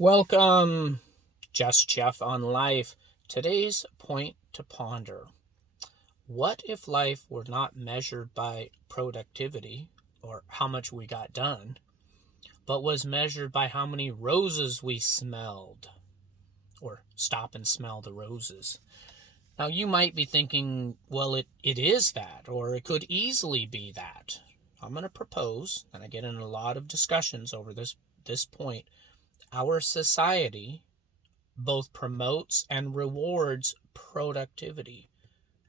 Welcome, Just Jeff on Life. Today's point to ponder. What if life were not measured by productivity or how much we got done, but was measured by how many roses we smelled? Or stop and smell the roses. Now, you might be thinking, well, it is that, or it could easily be that. I'm going to propose, and I get in a lot of discussions over this point. Our society both promotes and rewards productivity.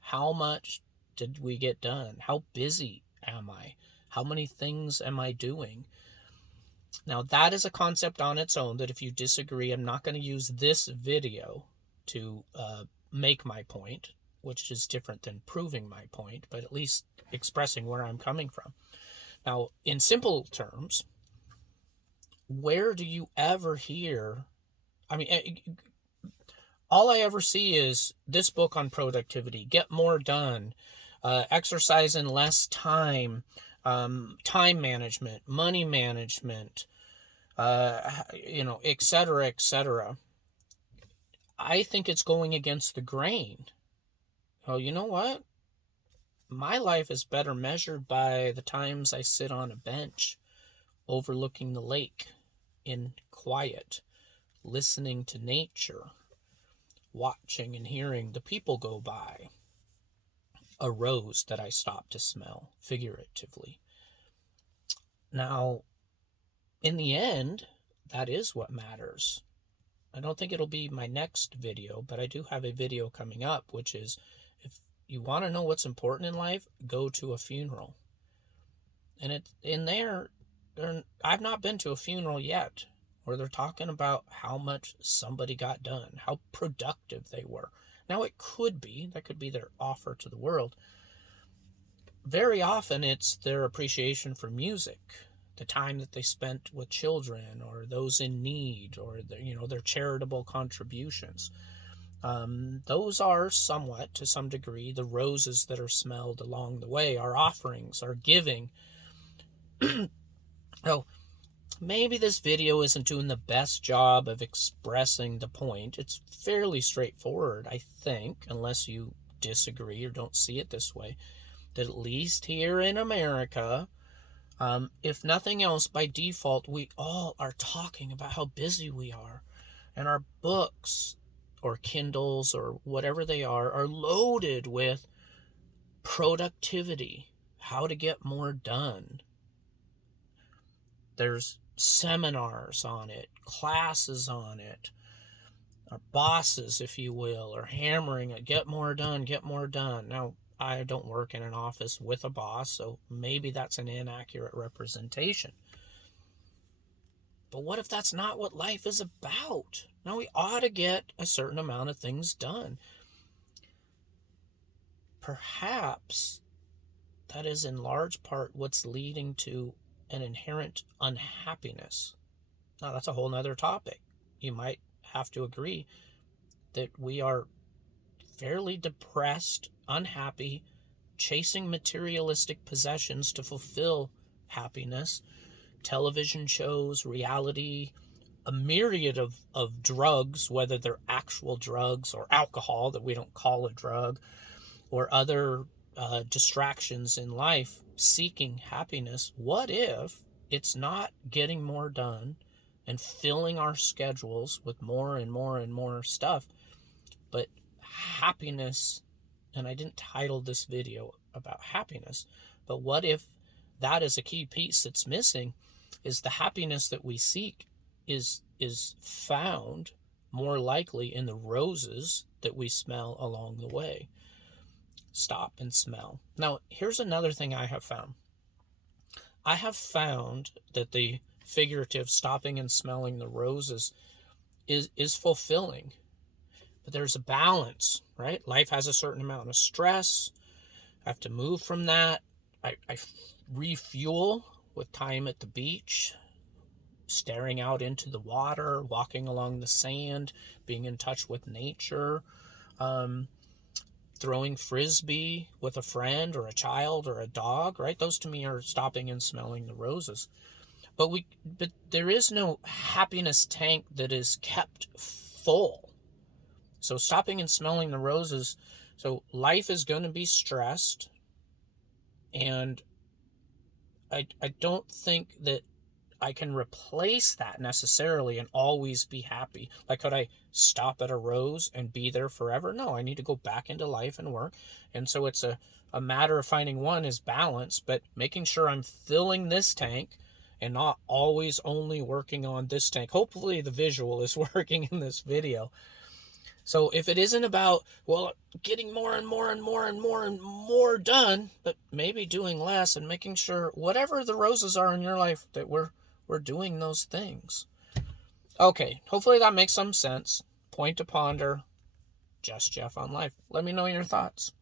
How much did we get done? How busy am I? How many things am I doing? Now, that is a concept on its own that if you disagree, I'm not going to use this video to make my point, which is different than proving my point, but at least expressing where I'm coming from. Now, in simple terms, where do you ever hear? I mean, all I ever see is this book on productivity, get more done, exercise in less time, time management, money management, et cetera, et cetera. I think it's going against the grain. Oh, you know what? My life is better measured by the times I sit on a bench overlooking the lake in quiet, listening to nature, watching and hearing the people go by. A rose that I stop to smell, figuratively. Now, in the end, that is what matters. I don't think it'll be my next video, but I do have a video coming up, which is, if you want to know what's important in life, go to a funeral. And it in there, I've not been to a funeral yet where they're talking about how much somebody got done, how productive they were. Now, that could be their offer to the world. Very often it's their appreciation for music, the time that they spent with children or those in need, or their charitable contributions. Those are somewhat, to some degree, the roses that are smelled along the way, our offerings, our giving. Oh, maybe this video isn't doing the best job of expressing the point. It's fairly straightforward, I think, unless you disagree or don't see it this way, that at least here in America, if nothing else, by default, we all are talking about how busy we are. And our books or Kindles or whatever they are loaded with productivity, how to get more done. There's seminars on it, classes on it. Our bosses, if you will, are hammering it, get more done, get more done. Now, I don't work in an office with a boss, so maybe that's an inaccurate representation. But what if that's not what life is about? Now, we ought to get a certain amount of things done. Perhaps that is in large part what's leading to an inherent unhappiness. Now, that's a whole nother topic. You might have to agree that we are fairly depressed, unhappy, chasing materialistic possessions to fulfill happiness, television shows, reality, a myriad of drugs, whether they're actual drugs or alcohol that we don't call a drug, or other distractions in life, seeking happiness. What if it's not getting more done and filling our schedules with more and more and more stuff, but happiness? And I didn't title this video about happiness, but what if that is a key piece that's missing, is the happiness that we seek is found more likely in the roses that we smell along the way. Stop and smell. Now, here's another thing I have found. I have found that the figurative stopping and smelling the roses is fulfilling. But there's a balance, right? Life has a certain amount of stress. I have to move from that. I refuel with time at the beach, staring out into the water, walking along the sand, being in touch with nature, throwing frisbee with a friend or a child or a dog, right? Those to me are stopping and smelling the roses. But there is no happiness tank that is kept full. So stopping and smelling the roses. So life is going to be stressed, and I don't think that I can replace that necessarily and always be happy. Like, could I stop at a rose and be there forever? No, I need to go back into life and work. And so it's a matter of finding one is balance, but making sure I'm filling this tank and not always only working on this tank. Hopefully the visual is working in this video. So if it isn't about, well, getting more and more and more and more and more done, but maybe doing less and making sure whatever the roses are in your life that we're doing those things. Okay, hopefully that makes some sense. Point to ponder. Just Jeff on Life. Let me know your thoughts.